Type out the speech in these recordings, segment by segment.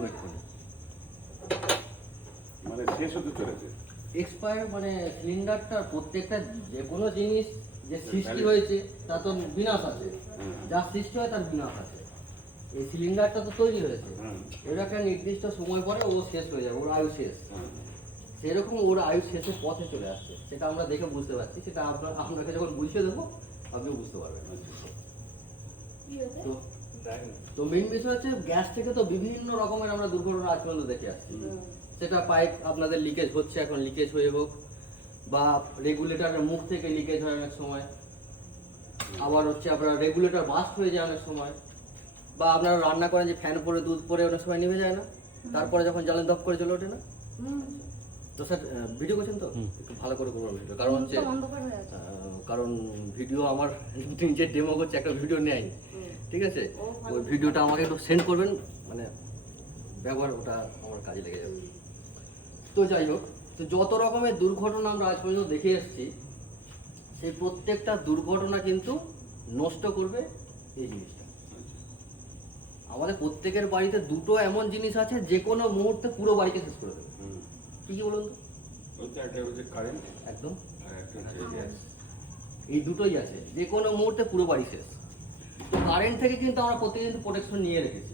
Wait করি। মানে শেষ হতে চলেছে। এক্সপায়ার মানে সিলিন্ডারটা প্রত্যেকটা যে কোনো জিনিস যে সৃষ্টি হয়েছে তা তো বিনাশ আছে, যা সৃষ্টি হয় তার বিনাশ আছে। এই সিলিন্ডারটা তো তৈরি হয়েছে, এর একটা নির্দিষ্ট সময় পরে ও শেষ হয়ে যাবে, ওর আয়ু শেষ। সেরকম ওর আয়ু শেষের পথে চলে আসছে, সেটা আমরা দেখে বুঝতে পারছি। সেটা আপনাকে যখন বুঝিয়ে দেবো আপনি বুঝতে পারবেন। তো তো মেইন বিষয় হচ্ছে গ্যাস থেকে তো বিভিন্ন রকমের আমরা দুর্ঘটনা আজ পর্যন্ত দেখে আসছি। সেটা পাইপ আপনাদের লিকেজ হচ্ছে, এখন লিকেজ হয়ে হোক, বা রেগুলেটরের মুখ থেকে লিকেজ হয় অনেক সময়, আবার হচ্ছে আপনার রেগুলেটর বাস্ট হয়ে যায় অনেক সময়, বা আপনারা রান্না করেন যে ফ্যান পরে দুধ পরে অনেক সময় নিভে যায় না, তারপরে যখন জ্বালেন দপ করে চলে ওঠে না। তো স্যার ভিডিও করছেন তো একটু ভালো করে করবেন ভিডিও, কারণ হচ্ছে কারণ ভিডিও আমার নিজে ডেমো করছে, একটা ভিডিও নেয়, ঠিক আছে? ওই ভিডিওটা আমাকে একটু সেন্ড করবেন, মানে ব্যবহার ওটা আমার কাজে লেগে যাবে। তো যাই হোক, তো যত রকমের দুর্ঘটনা আমরা আজ পর্যন্ত দেখে এসেছি, সেই প্রত্যেকটা দুর্ঘটনা কিন্তু নষ্ট করবে এই জিনিসটা। আমাদের প্রত্যেকের বাড়িতে দুটো এমন জিনিস আছে যে কোনো মুহূর্তে পুরো বাড়িকে শেষ করে দেবে। কি কি বলুন তো? একটা হচ্ছে কারেন্ট, একদম, আর একটা হচ্ছে গ্যাস। এই দুটোই আছে, যে কোনো মুহূর্তে পুরো বাড়ি শেষ। তো কারেন্ট থেকে কিন্তু আমরা প্রত্যেকে প্রোটেকশন নিয়ে রেখেছি।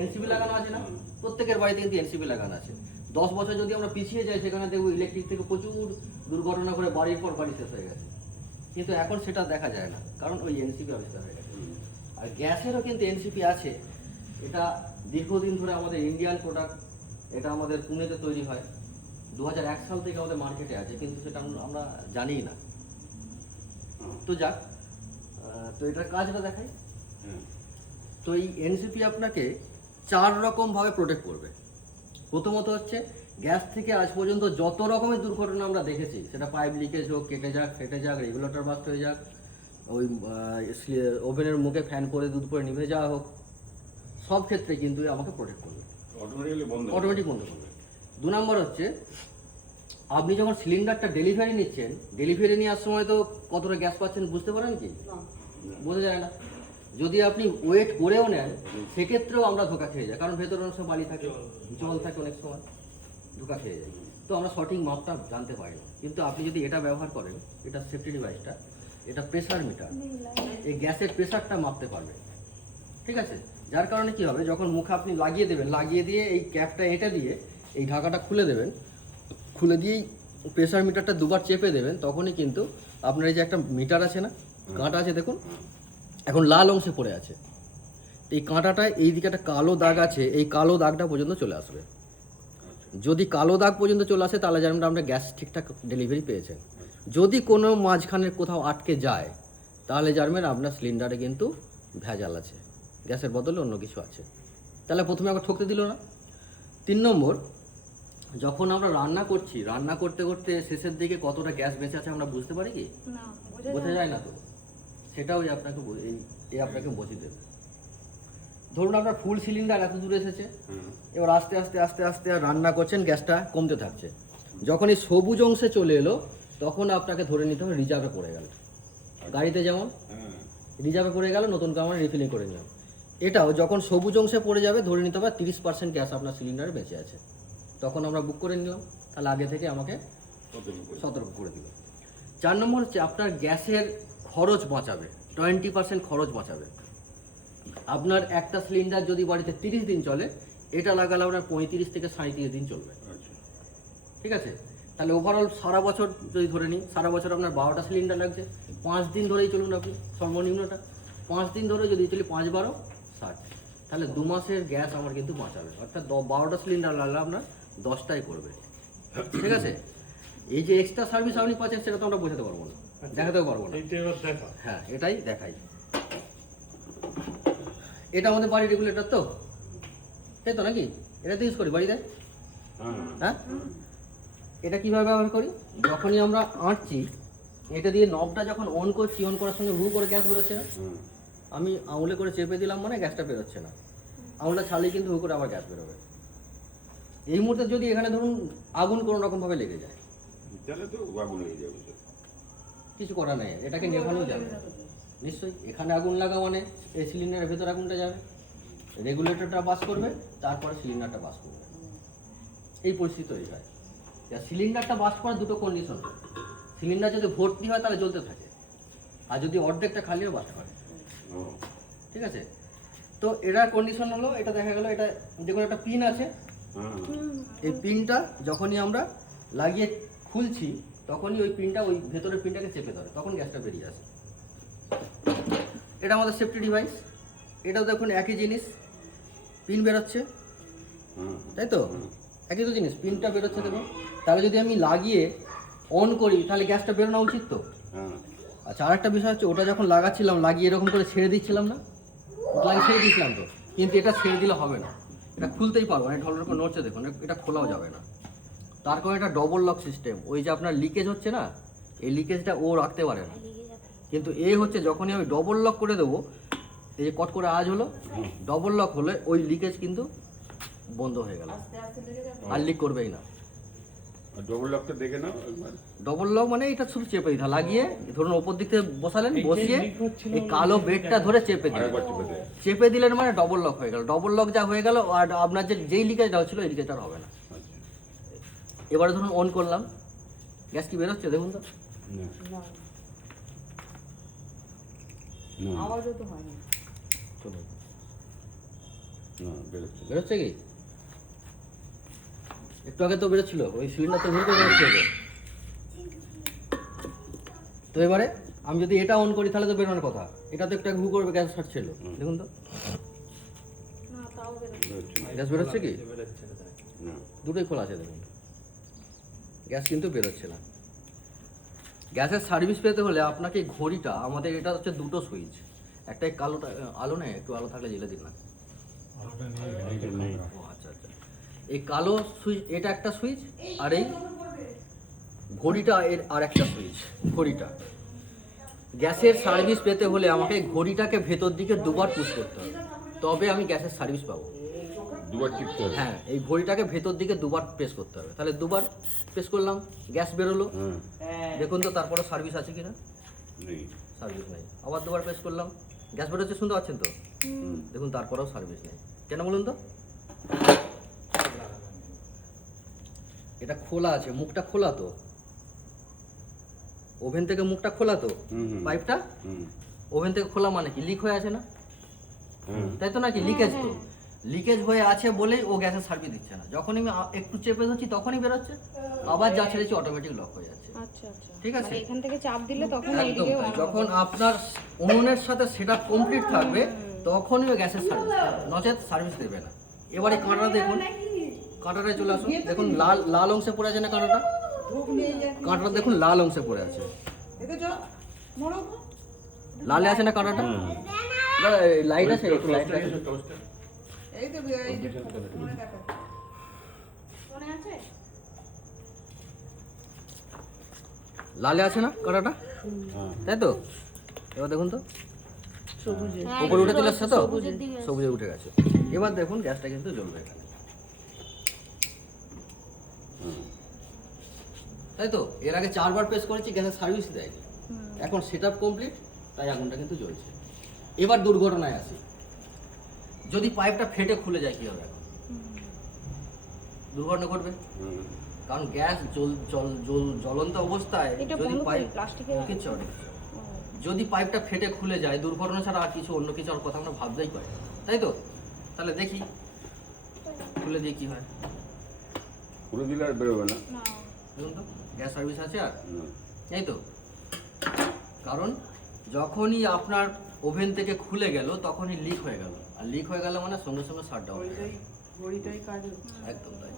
এনসিবি লাগানো আছে না? প্রত্যেকের বাড়িতে কিন্তু এনসিবি লাগানো আছে। 10 বছর যদি আমরা পিছিয়ে যাই, সেখানে দেখবো ইলেকট্রিক থেকে প্রচুর দুর্ঘটনা করে বাড়ির পর বাড়ি শেষ হয়ে গেছে। কিন্তু এখন সেটা দেখা যায় না, কারণ ওই এনসিপি আবিষ্কার হয়ে গেছে। আর গ্যাসেরও কিন্তু এনসিপি আছে, এটা দীর্ঘদিন ধরে আমাদের ইন্ডিয়ান প্রোডাক্ট, এটা আমাদের পুনেতে তৈরি হয়, 2001 সাল থেকে আমাদের মার্কেটে আছে, কিন্তু সেটা আমরা জানি না। তো যাক, তো এটার কাজটা দেখাই। তো এই এনসিপি আপনাকে 4 রকমভাবে প্রোটেক্ট করবে। প্রথমত হচ্ছে গ্যাস থেকে আজ পর্যন্ত যত রকমের দুর্ঘটনা আমরা দেখেছি, সেটা পাইপ লিকেজ হোক, কেটে যাক, ফেটে যাক, রেগুলেটর বাস্ট হয়ে যাক, ওই ওভেনের মুখে ফ্যান করে দুধ করে নিভে যাওয়া হোক, সব ক্ষেত্রে কিন্তু আমাকে প্রোটেক্ট করবে, অটোমেটিক বন্ধ করবে। 2 নম্বর হচ্ছে, আপনি যখন সিলিন্ডারটা ডেলিভারি নিচ্ছেন, ডেলিভারি নেওয়ার সময় তো কতটা গ্যাস পাচ্ছেন বুঝতে পারেন কি? বোঝা যায় না। যদি আপনি ওয়েট করেও নেন, সেক্ষেত্রেও আমরা ধোকা খেয়ে যাই, কারণ ভেতরে অনেক সময় বালি থাকে, জল থাকে, অনেক সময় ধোকা খেয়ে যায়। তো আমরা সঠিক মাপটা জানতে পারি না। কিন্তু আপনি যদি এটা ব্যবহার করেন, এটা সেফটি ডিভাইসটা, এটা প্রেসার মিটার, এই গ্যাসের প্রেসারটা মাপতে পারবে, ঠিক আছে? যার কারণে কি হবে, যখন মুখে আপনি লাগিয়ে দেবেন, লাগিয়ে দিয়ে এই ক্যাপটা এটা দিয়ে এই ঢাকাটা খুলে দেবেন, খুলে দিয়েই প্রেসার মিটারটা দুবার চেপে দেবেন, তখনই কিন্তু আপনার এই যে একটা মিটার আছে না, কাঁটা আছে দেখুন, এখন লাল অংশে পড়ে আছে, এই কাঁটাটায় এই দিকে একটা কালো দাগ আছে, এই কালো দাগটা পর্যন্ত চলে আসবে। যদি কালো দাগ পর্যন্ত চলে আসে, তাহলে জানবেন আমরা গ্যাস ঠিকঠাক ডেলিভারি পেয়েছেন। যদি কোনো মাঝখানে কোথাও আটকে যায়, তাহলে জানবেন আপনার সিলিন্ডারে কিন্তু ভেজাল আছে, গ্যাসের বদলে অন্য কিছু আছে। তাহলে প্রথমে আবার ঠকতে দিল না। 3 নম্বর, যখন আমরা রান্না করছি, রান্না করতে করতে শেষের দিকে কতটা গ্যাস বেঁচে আছে আমরা বুঝতে পারি কি? বোঝা যায় না। তো সেটাও আপনাকে বুঝিয়ে দেবে। ধরুন আপনার ফুল সিলিন্ডার এত দূরে এসেছে, এবার আস্তে আস্তে আস্তে আস্তে রান্না করছেন, গ্যাসটা কমতে থাকছে। যখন এই সবুজ অংশে চলে এলো, তখন আপনাকে ধরে নিতে হবে রিজার্ভে পড়ে গেল। গাড়িতে যেমন রিজার্ভে পড়ে গেল, নতুন কামার রিফিলিং করে নিলাম, এটাও যখন সবুজ অংশে পড়ে যাবে, ধরে নিতে হবে 30% গ্যাস আপনার সিলিন্ডারে বেঁচে আছে। তখন আমরা বুক করে নিলাম, তাহলে আগে থেকে আমাকে সতর্ক করে দিল। 4 নম্বর হচ্ছে, আপনার গ্যাসের খরচ বাঁচাবে, 20% খরচ বাঁচাবে। আপনার একটা সিলিন্ডার যদি বাড়িতে 30 দিন চলে, এটা লাগালে আপনার 35 থেকে 37 দিন চলবে, ঠিক আছে? তাহলে ওভারঅল সারা বছর যদি ধরে নিই, সারা বছর আপনার 12টা সিলিন্ডার লাগছে, 5 দিন ধরেই চলুন আপনি, সর্বনিম্নটা 5 দিন ধরে যদি চলি, 5 12 60, তাহলে 2 মাসের গ্যাস আমার কিন্তু বাঁচাবে। অর্থাৎ 12টা সিলিন্ডার লাগলে আপনার 10টাই করবে, ঠিক আছে? এই যে এক্সট্রা সার্ভিস আপনি পাচ্ছেন, সেটা তো আমরা বোঝাতে পারবো না, দেখাতেও পারবো না। হ্যাঁ, এটাই দেখাই। এটা আমাদের বাড়ির রেগুলেটর তো, তাই তো নাকি? এটা তো ইউজ করি বাড়িতে। হ্যাঁ, এটা কীভাবে ব্যবহার করি, যখনই আমরা আঁটছি, এটা দিয়ে নবটা যখন অন করছি, অন করার সঙ্গে হু করে গ্যাস বেরোচ্ছে না, আমি আঙুলে করে চেপে দিলাম মানে গ্যাসটা বেরোচ্ছে না, আঙুলটা ছাড়লেই কিন্তু হু করে আবার গ্যাস বেরোবে। এই মুহূর্তে যদি এখানে ধরুন আগুন কোনো রকমভাবে লেগে যায়, তাহলে তো আগুন লেগে যাবে, কিছু করা নেই, এটাকে নেভানো যাবে নিশ্চয়ই। এখানে আগুন লাগা মানে এই সিলিন্ডারের ভেতর আগুনটা যাবে, রেগুলেটরটা বাস করবে, তারপরে সিলিন্ডারটা বাস করবে। এই পরিস্থিতি তৈরি হয়। সিলিন্ডারটা বাস করার দুটো কন্ডিশন, সিলিন্ডার যদি ভর্তি হয় তাহলে জ্বলতে থাকে, আর যদি অর্ধেকটা খালি হয় বাস করে। ও, ঠিক আছে, তো এটার কন্ডিশন হলো, এটা দেখা গেল এটা যেকোনো একটা পিন আছে, হ্যাঁ, এই পিনটা যখনই আমরা লাগিয়ে খুলছি তখনই ওই পিনটা ওই ভেতরের পিনটাকে চেপে ধরে, তখন গ্যাসটা বেরিয়ে আসে। এটা আমাদের সেফটি ডিভাইস। এটাও দেখুন একই জিনিস, পিন বেরোচ্ছে, হ্যাঁ, তাই তো? একই তো জিনিস, পিনটা বেরোচ্ছে দেখুন। তাহলে যদি আমি লাগিয়ে অন করি তাহলে গ্যাসটা বেরোনো উচিত তো। হ্যাঁ, আচ্ছা, আর একটা বিষয় হচ্ছে, ওটা যখন লাগাচ্ছিলাম লাগিয়ে এরকম করে ছেড়ে দিচ্ছিলাম না, ওটা লাগিয়ে ছেড়ে দিচ্ছিলাম তো, কিন্তু এটা ছেড়ে দিলে হবে না, এটা খুলতেই পারবো না, ঢলঢল করে নড়ছে দেখুন, এটা খোলাও যাবে না। তার কারণে এটা ডবল লক সিস্টেম। ওই যে আপনার লিকেজ হচ্ছে না, এই লিকেজটা ও রাখতে পারে না, কিন্তু এ হচ্ছে যখনই আমি ডবল লক করে দেবো, এই যে কট করে আওয়াজ হলো, ডবল লক হলে ওই লিকেজ কিন্তু বন্ধ হয়ে গেল, আর লিক করবেই না। ডবল লকটা দেখে নাও একবার। ডবল লক মানে এটা শুধু চেপে দিতে হয়, লাগিয়ে ধরুন ওপর দিক থেকে বসালেন, বসিয়ে এই কালো বেডটা ধরে চেপে দিলেন, আরেকবার চেপে দেয়। চেপে দিলেন মানে ডবল লক হয়ে গেল। ডবল লক যা হয়ে গেল, আর আপনার যেই লিকেজটা হচ্ছিল এই লিকেজটা আর হবে না। আচ্ছা, এবারে ধরুন অন করলাম, গ্যাস কি বেরোচ্ছে দেখুন তো, না, না, না, আওয়াজও তো হয়নি। চলুন, না, বেরোচ্ছে না। বেরোচ্ছে কি? একটু আগে তো বেরোচ্ছিল, ওই সিলিন্ডার তো ভুল করে বেরোচ্ছে তো। তো এবারে আমি যদি এটা অন করি তাহলে তো বেরোনোর কথা, এটা তো একটু আগে ভু করবে, গ্যাস ছাড়ছিল দেখুন তো, না, তাও বেরোচ্ছে। বেরোচ্ছে না। গ্যাস বেরোচ্ছে কি? না, দুটোই খোলা আছে দেখুন, গ্যাস কিন্তু বেরোচ্ছে না। গ্যাসের সার্ভিস পেতে হলে আপনাকে এই ঘড়িটা, আমাদের এটা হচ্ছে দুটো সুইচ, একটা এই কালোটা, আলো নেই, একটু আলো থাকলে জ্বেলে দিন না। এইটা নেই। ও আচ্ছা আচ্ছা, এই কালো সুইচ এটা একটা সুইচ, আর এই ঘড়িটা এর আর একটা সুইচ। ঘড়িটা গ্যাসের সার্ভিস পেতে হলে আমাকে ঘড়িটাকে ভেতর দিকে দুবার পুশ করতে হবে, তবে আমি গ্যাসের সার্ভিস পাবো। দুবার টিপতে হবে। হ্যাঁ, এই ঘড়িটাকে ভেতর দিকে দুবার প্রেস করতে হবে, তাহলে দুবার প্রেস করলাম, গ্যাস বেরোলো হ্যাঁ, দেখুন তো, তারপরে সার্ভিস আছে কিনা, নেই। সার্ভিস নেই। আবার দুবার প্রেস করলাম, গ্যাস বেরোচ্ছে, শুনতে পাচ্ছেন তো, হুম, দেখুন তারপরেও সার্ভিস নেই। কেন বলুন তো? এটা খোলা আছে, মুখটা খোলা তো, ওভেন থেকে মুখটা খোলা তো, হুম, হুম, পাইপটা হুম, ওভেন থেকে খোলা মানে কি, লিক হয়ে আছে না, হ্যাঁ, তাই তো নাকি? লিকেজ তো, লিকেজ হয়ে আছে বলেই ও গ্যাসের সার্ভিস দিচ্ছে না। যখনই আমি একটু চেপে ধরছি তখনই বেরোচ্ছে, আবার যা ছেড়েছি অটোমেটিক লক হয়ে যাচ্ছে। আচ্ছা আচ্ছা, ঠিক আছে। মানে এখান থেকে চাপ দিলে তখন একদম এইদিকে তাই। যখন আপনার উনুনের সাথে সেটা কমপ্লিট থাকবে তখনই ও গ্যাসের সার্ভিস দেবে, নচেত সার্ভিস দেবে না। এবারে কাঁটাটা দেখুন, কাঁটাটায় চলে আসুন, দেখুন লাল লাল অংশে পড়ে আছে না কাঁটাটা, কাঁটাটা দেখুন লাল অংশে পড়ে আছে, লালে আছে না কাঁটাটা, লাইট আছে, একটু লাইট আছে, মনে আছে? লালে আছে না কাঁটাটা, হ্যাঁ, তাই তো? এবার দেখুন তো, সবুজে। উপরে উঠে চলে আসছে তো, সবুজের দিকে আছে। সবুজে উঠে গেছে। এবার দেখুন গ্যাসটা কিন্তু জ্বলবে এখানে, হ্যাঁ, তাই তো? এর আগে 4 বার প্রেস করেছি, গ্যাসের সার্ভিস দেয়নি, এখন সেটআপ কমপ্লিট, তাই আগুনটা কিন্তু জ্বলছে। এবার দুর্ঘটনায় আসি, যদি পাইপটা ফেটে খুলে যায় কি হবে এখন? দুর্ঘটনা ঘটবে, হুম, কারণ গ্যাস জ্বলন্ত অবস্থায় এটা যদি বন্ধ পাইপ করি, প্লাস্টিকের কিচ্ছু হবে না। যদি পাইপটা ফেটে খুলে যায়, দুর্ঘটনা ছাড়া আর কিছু অন্য কিছু আর কথা আমরা ভাবতেই পারি, তাই তো? তাহলে দেখি খুলে দিয়ে কি হয়, খুলে দিলে আর বেরোবে না। না, দেখুন তো গ্যাস সার্ভিস আছে আর, না, তাই তো? কারণ যখনই আপনার ওভেন থেকে খুলে গেল তখনই লিক হয়ে গেল, আর লিক হয়ে গেল মানে সঙ্গে সঙ্গে শাট ডাউন হয়ে গেল। একদম তাই।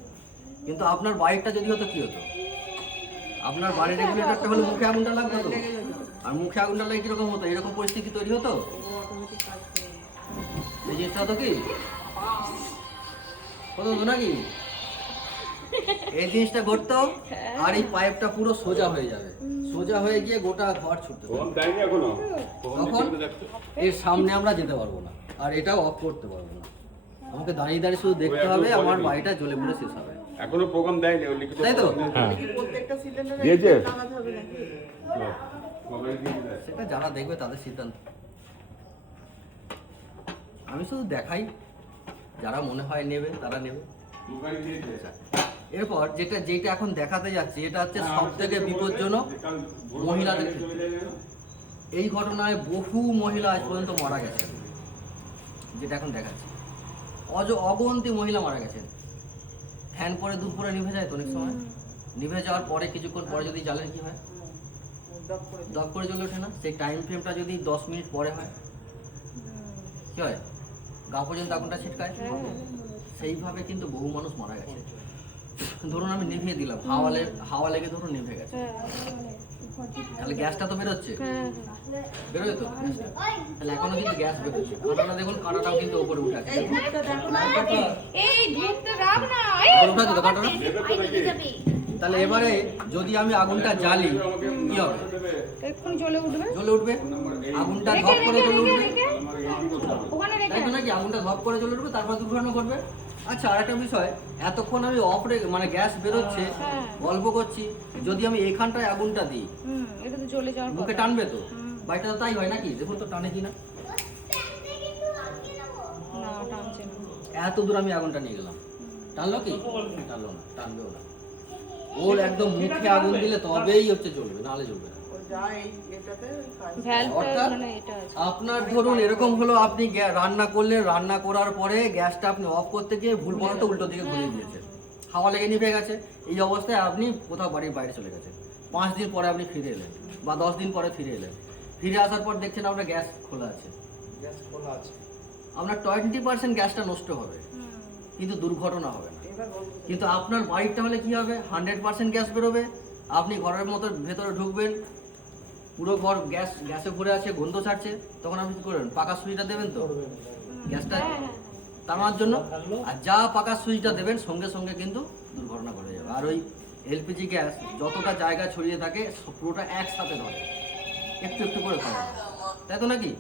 কিন্তু আপনার বাইকটা যদি হতো কি হতো, আপনার বাড়ির রেগুলেটরটা হলে মুখে আগুনটা লাগতো তো, আর মুখে আগুনটা লাগে কিরকম হতো, এরকম পরিস্থিতি তৈরি হতো, এই জিনিসটা হতো কি, হতো তো নাকি? এই জিনিসটা ঘটতো, আর এই পাইপটা পুরো সোজা হয়ে যাবে, সোজা হয়ে গিয়ে গোটা ঘর ছুটতে প্রমাণ দেয়নি এখনো। প্রমাণ তখন দিতে দেখতে। এর সামনে আমরা যেতে পারবো না, আর এটাও অফ করতে পারবো না, আমাকে দাঁড়িয়ে দাঁড়িয়ে শুধু দেখতে হবে আমার বাড়িটা জ্বলে পুড়ে শেষ হবে, এখনো প্রোগ্রাম দেয়নি, ওই লিখিত তাই তো? প্রোগ্রাম দিয়েছে। দিয়েছে? বাহ, কবে দিয়ে দিলে? সেটা যারা দেখবে তাদের সিদ্ধান্ত, আমি শুধু দেখাই যারা মনে হয় নেবে তারা নেবে। দু গাড়ি দিয়েছে। আচ্ছা, এরপর যেটা এখন দেখাতে যাচ্ছে এটা হচ্ছে সব থেকে বিপজ্জনক মহিলাদের ক্ষেত্রে। এই ঘটনায় বহু মহিলা আজ পর্যন্ত মারা গেছেন, যেটা এখন দেখাচ্ছি। অগন্তি মহিলা মারা গেছেন। ফ্যান পরে দুধ পরে নিভে যায় তো অনেক সময়, নিভে যাওয়ার পরে কিছুক্ষণ পরে যদি জ্বালেন কি হয়, দপ করে জ্বলে ওঠে না। সেই টাইম ফ্রেমটা যদি 10 মিনিট পরে হয় কি হয়, গা পর্যন্ত আগুনটা ছিটকায়। সেইভাবে কিন্তু বহু মানুষ মারা গেছে। ধরুন আমি নিভিয়ে দিলাম, হাওয়া লেগে ধরুন নিভে গেছে, তাহলে গ্যাসটা তো বেরোচ্ছে, বেরোয় তো গ্যাসটা। তাহলে এখনো কিন্তু গ্যাস বেরোচ্ছে। কাঁটাটা দেখুন, কাঁটাটাও কিন্তু উপরে উঠে আছে। এই ধূপটা রাখ না, উপরে উঠে আছে তো কাঁটাটা। তাহলে এবারে যদি আমি আগুনটা জ্বালি কি হবে, এক্ষুনি জ্বলে উঠবে। জ্বলে উঠবে, আগুনটা ধপ করে জ্বলে উঠবে, ওখানে রেখে তাই তো নাকি? আগুনটা ধপ করে জ্বলে উঠবে, তারপর দুর্ঘটনা ঘটবে। আচ্ছা, আরেকটা বিষয়, এতক্ষণ আমি মানে গ্যাস বেরোচ্ছে, গল্প করছি, যদি আমি এখানটায় আগুনটা দিই এটা তো জ্বলে যাওয়ার মুখে কথা। টানবে তো, বাড়িটা তো তাই হয় নাকি? দেখুন তো টানে কিনা। না, টানছে না। এত দূর আমি আগুনটা নিয়ে গেলাম, টানলো কি? টানলো না, টানবেও না। ওর একদম মুখে আগুন দিলে তবেই হচ্ছে জ্বলবে, নাহলে জ্বলবে না। ভ্যালভটা অর্থাৎ মানে এটা আছে। আপনার ধরুন এরকম হলো, আপনি রান্না করলে, রান্না করার পরে গ্যাসটা আপনি অফ করতে গিয়ে ভুলবশত উল্টো দিকে ঘুরিয়ে দিয়েছেন, হাওয়া লেগে নিভে গেছে। এই অবস্থায় আপনি কোথাও বাড়ির বাইরে চলে গেছেন, 5 দিন পরে আপনি ফিরে এলেন বা 10 দিন পরে ফিরে এলেন। ফিরে আসার পর দেখছেন আপনার গ্যাস খোলা আছে, আপনার 20% গ্যাসটা নষ্ট হবে, কিন্তু দুর্ঘটনা হবে না। কিন্তু আপনার বাড়িটা হলে কি হবে, 100% গ্যাস বেরোবে। আপনি ঘরের মতো ভেতরে ঢুকবেন, পুরো ঘর গ্যাসে ভরে আছে, গন্ধ ছাড়ছে, তখন আপনি কি করবেন? পাকা সুইচটা দেবেন তো গ্যাসটা টানার জন্য, আর যা পাকা সুইচটা দেবেন সঙ্গে সঙ্গে কিন্তু দুর্ঘটনা ঘটে যাবে। আর ওই এলপিজি গ্যাস যতটা জায়গা ছড়িয়ে থাকে পুরোটা একসাথে ধরে, একটু একটু করে ধরে, তাই তো নাকি?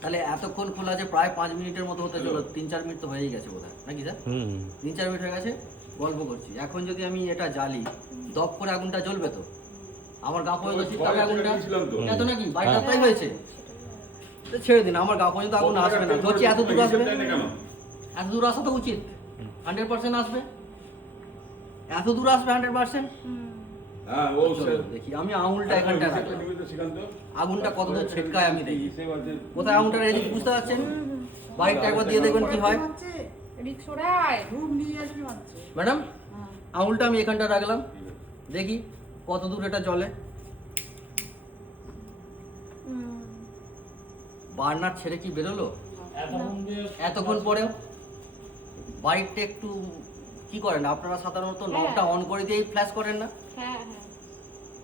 তাহলে এতক্ষণ খোলা আছে, প্রায় 5 মিনিটের মতো হতে চলো, 3-4 মিনিট তো হয়েই গেছে বোধ হয় নাকি স্যার? 3-4 মিনিট হয়ে গেছে, গল্প করছি। এখন যদি আমি এটা জ্বালি, দপ করে আগুনটা জ্বলবে তো, আমার গা পর্যন্ত ছিটকাবে আগুনটা, তাই তো নাকি? বাড়িটা তাই হয়েছে। তো ছেড়ে দিন, আমার গা পর্যন্ত আগুন আসবে না। ধরছি এত দূর আসবে, এত দূর আসা তো উচিত, 100% আসবে, এত দূর আসবে 100%। দেখি আমি আঙুলটা এখানটা রাখলাম, আগুনটা কত দূর ছিটকায় আমি দেখি। কোথায় আঙুলটা রেখে বুঝতে পারছেন? বাড়িটা একবার দিয়ে দেখবেন কি হয়। ম্যাডাম, আঙুলটা আমি এখানটা রাখলাম, দেখি কত দূর এটা জ্বলে। বার্নার ছেড়ে কি বেরোলো এতক্ষণ পরেও? বাড়িটা একটু কি করেন আপনারা সাধারণত, নবটা অন করে দিয়েই ফ্ল্যাশ করেন না?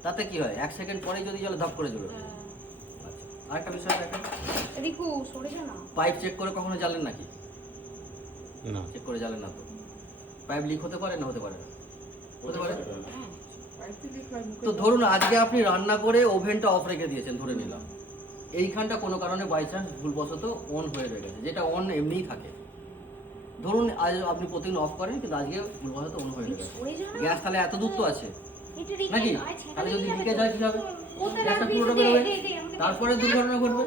তাতে কি হয়, 1 সেকেন্ড পরেই যদি জ্বলে, ধপ করে জ্বলে। আচ্ছা, আরেকটা বিষয় দেখেন, পাইপ চেক করে কখনো জ্বালেন নাকি? না, চেক করে জ্বালেন না তো? পাইপ লিক হতে পারে না? হতে পারে না? হতে পারে। তো ধরুন আজকে আপনি রান্না করে ওভেনটা অফ রেখে দিয়েছেন, ধরে নিলাম এইখানটা কোনো কারণে বাই চান্স ভুলবশত অন হয়ে রয়ে গেছে, যেটা অন এমনিই থাকে। ধরুন আজ আপনি প্রতিদিন অফ করেন, কিন্তু আজকে ভুলবশত অন হয়ে গেছে গ্যাস, তাহলে এত দূর তো আছে নাকি? তাহলে যদি লিকেজ হয় কি হবে? গ্যাসটা পুরোটা বেরোবে, তারপরে দুর্ঘটনা ঘটবে।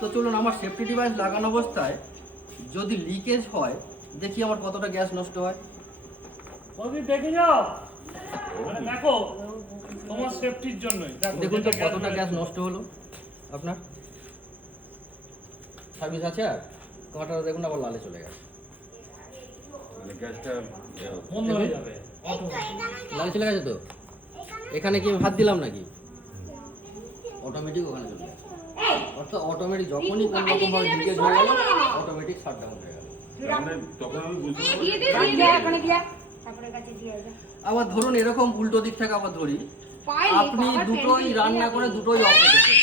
তো চলুন, আমার সেফটি ডিভাইস লাগানো অবস্থায় যদি লিকেজ হয়, দেখি আমার কতটা গ্যাস নষ্ট হয়। দেখে যাও, মানে দেখো তোমার সেফটির জন্যই। দেখুন তো কতটা গ্যাস নষ্ট হলো আপনার। সার্ভিস আছে, আর কাঁটাটা দেখুন আবার লালে চলে গেছে, বন্ধ হয়ে যাবে। লালে চলে গেছে তো। এখানে কি আমি হাত দিলাম নাকি? অটোমেটিক ওখানে চলে গেছে। অর্থাৎ অটোমেটিক যখনই কোন রকম ভাবে লিকেজ হয়ে গেল, অটোমেটিক শাটডাউন হয়ে গেল। আবার ধরুন এরকম উল্টো দিক থেকে আবার ধরি, আপনি দুটোই রান্না করে দুটোই অফ রেখেছেন।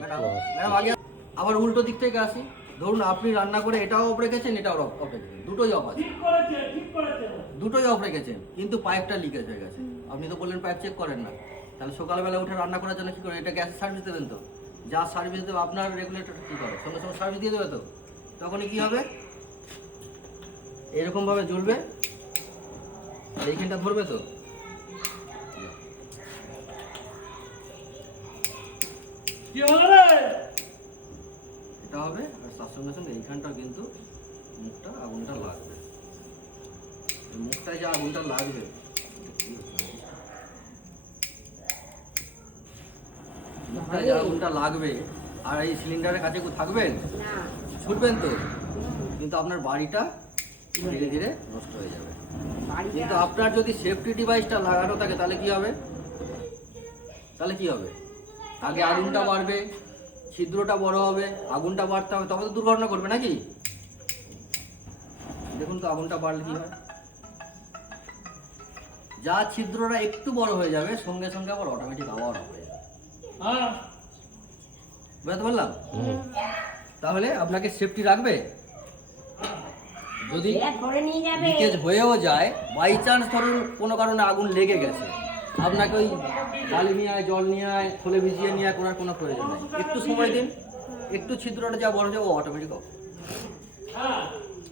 ম্যাডাম আগে আবার উল্টো দিক থেকে আসি, ধরুন আপনি রান্না করে এটাও অফ রেখেছেন, এটাও অফ রেখেছেন, দুটোই অফ আছে, দুটোই অফ রেখেছেন, কিন্তু পাইপটা লিকেজ হয়ে গেছে। আপনি তো বললেন পাইপ চেক করেন না, তাহলে সকালবেলা উঠে রান্না করার জন্য কি করে? এটা গ্যাসের সার্ভিস দেবেন তো, যা সার্ভিস দেবে আপনার রেগুলেটর কি করে, সঙ্গে সঙ্গে সার্ভিস দিয়ে দেবে তো। তখনই কি হবে, এরকম ভাবে জ্বলবে, এইখানটা ধরবে তো, কি হলো রে? এটা হবে আর সঙ্গে সঙ্গে এইখানটা কিন্তু মুখটা আগুনটা লাগবে। এই মুখটায় যে আগুনটা লাগবে, মুখটায় যে আগুনটা লাগবে, আর এই সিলিন্ডারের কাছে কেউ থাকবেন, ছুটবেন তো, কিন্তু আপনার বাড়িটা ধীরে ধীরে নষ্ট হয়ে যাবে। কিন্তু আপনার যদি সেফটি ডিভাইসটা লাগানো থাকে তাহলে কি হবে? তাহলে কি হবে? আগে আগুনটা বাড়বে, ছিদ্রটা বড় হবে, আগুনটা বাড়তে হবে, তবে তো দুর্ঘটনা করবে নাকি? দেখুন তো আগুনটা বাড়লে কি হয়, যা ছিদ্রটা একটু বড় হয়ে যাবে সঙ্গে সঙ্গে আবার অটোমেটিক আবার হবে। হ্যাঁ বুঝতে পারলাম? তাহলে আপনাকে সেফটি রাখবে। যদি লিকেজ হয়েও যায়, বাই চান্স ধরুন কোনো কারণে আগুন লেগে গেছে, আপনাকে ওই বালি নিয়ে আয়, জল নিয়ে আয়, খোলে ভিজিয়ে নিয়ে আয় করার কোনো প্রয়োজন নেই। একটু সময় দিন, একটু ছিদ্রটা যা বড় যাবে ও অটোমেটিক হবে।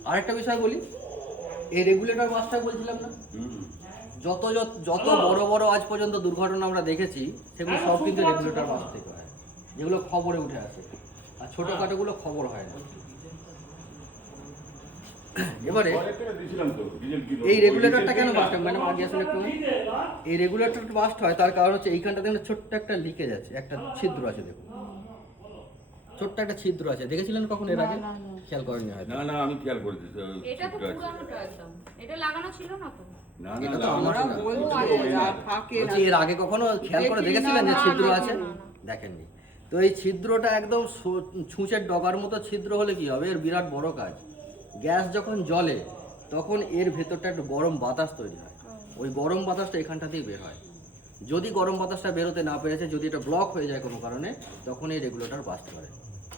আরেকটা বিষয় বলি, এই রেগুলেটর বাসটা বলছিলাম না, যত যত বড় বড় আজ পর্যন্ত দুর্ঘটনা আমরা দেখেছি সেগুলো সব কিন্তু রেগুলেটর বাস থেকে হয়, যেগুলো খবরে উঠে আসে, আর ছোটোখাটোগুলো খবর হয় না। এবারে এই রেগুলেটরটা কেন বাস্ট হয়, ম্যাডাম আগে আসলে একটু, এই রেগুলেটরটা বাস্ট হয় তার কারণ হচ্ছে এইখানটা দেখুন ছোট্ট একটা লিকেজ আছে, একটা ছিদ্র আছে, দেখুন ছোট্ট একটা ছিদ্র আছে। দেখেছিলেন কখন এর আগে? খেয়াল করেনি হয়তো। না না আমি খেয়াল করেছি এটা তো পুরানোটা একদম, এটা লাগানো ছিল না তো। না এটা না তো আমার আমরা না। বলছি বলছি এর আগে কখনো খেয়াল করে দেখেছিলেন যে ছিদ্র আছে? দেখেননি তো। এই ছিদ্রটা একদম ছুঁচের ডগার মতো ছিদ্র হলে কি হবে, এর বিরাট বড় কাজ। গ্যাস যখন জ্বলে তখন এর ভেতরটা একটু গরম বাতাস তৈরি হয়, ওই গরম বাতাসটা এখানটা দিয়ে বের হয়। যদি গরম বাতাসটা বেরোতে না পেরেছে, যদি এটা ব্লক হয়ে যায় কোনো কারণে, তখন এই রেগুলেটর বাস্ট করে।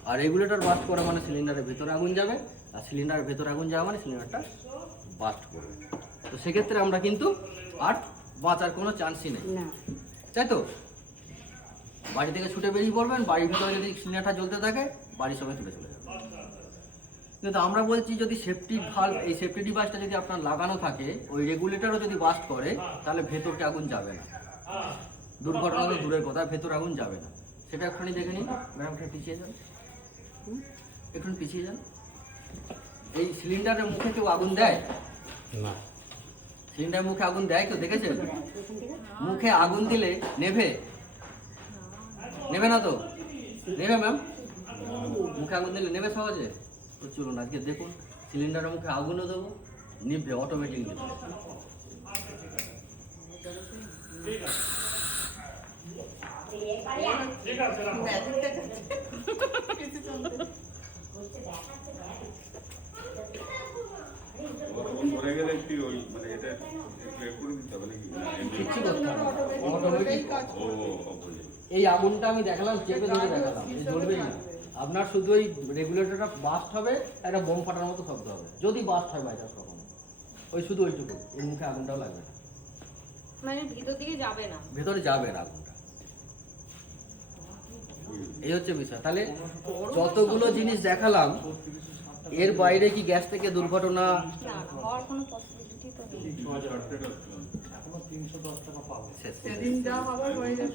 আর রেগুলেটর বাস্ট করা মানে সিলিন্ডারের ভেতরে আগুন যাবে, আর সিলিন্ডারের ভেতরে আগুন যাওয়া মানে সিলিন্ডারটা বাস্ট করবে। তো সেক্ষেত্রে আমরা কিন্তু আর বাঁচার কোনো চান্সই নেই, তাই তো? বাড়ি থেকে ছুটে বেরিয়ে পড়বেন, বাড়ির ভিতরে যদি সিলিন্ডারটা জ্বলতে থাকে বাড়ির সবাই তুলে চলে যাবে। কিন্তু আমরা বলছি যদি সেফটি ভালভ, এই সেফটি ডিভাইসটা যদি আপনার লাগানো থাকে, ওই রেগুলেটরও যদি বাস্ট করে তাহলে ভেতরটা আগুন যাবে না। দুর্ঘটনা তো দূরের কথা, ভেতর আগুন যাবে না। সেটা একটুখানি দেখে নিন ম্যাডাম, একটু পিছিয়ে যান, একটু পিছিয়ে যান। এই সিলিন্ডারের মুখে কেউ আগুন দেয় না, সিলিন্ডারের মুখে আগুন দেয় কেউ দেখেছেন? মুখে আগুন দিলে নেভে নেবে না তো? নেবে ম্যাম? মুখে আগুন দিলে নেবে সহজে? তো চলুন আজকে দেখুন, সিলিন্ডারের মুখে আগুনও দেবো, নিভবে, অটোমেটিক নিভবে। ঠিক আছে রাখো। পরে গেলে কি ওই মানে এটা একটু এড করে দিতে হবে নাকি? কিচ্ছু করতে হবে না, অটোমেটিক। ও অপোজিট। এই আগুনটা আমি দেখালাম, চেপে ধরে দেখালাম, এই জ্বলবেই না। আপনার শুধু ওই রেগুলেটরটা বাস্ট হবে, একটা বোম ফাটার মতো শব্দ হবে যদি বাস্ট হয় বাই চান্স কখনো, ওই শুধু ওইটুকু, এর মুখে আগুনটাও লাগবে না, মানে ভিতর দিকে যাবে না। ভেতরে যাবে না আগুনটা। এই হচ্ছে বিষয়। তাহলে যতগুলো জিনিস দেখালাম, এর বাইরে কি গ্যাস থেকে দুর্ঘটনা না না, হওয়ার কোনো পসিবিলিটি তো নেই। শেষ? সেদিন যা হবার হয়ে যাবে।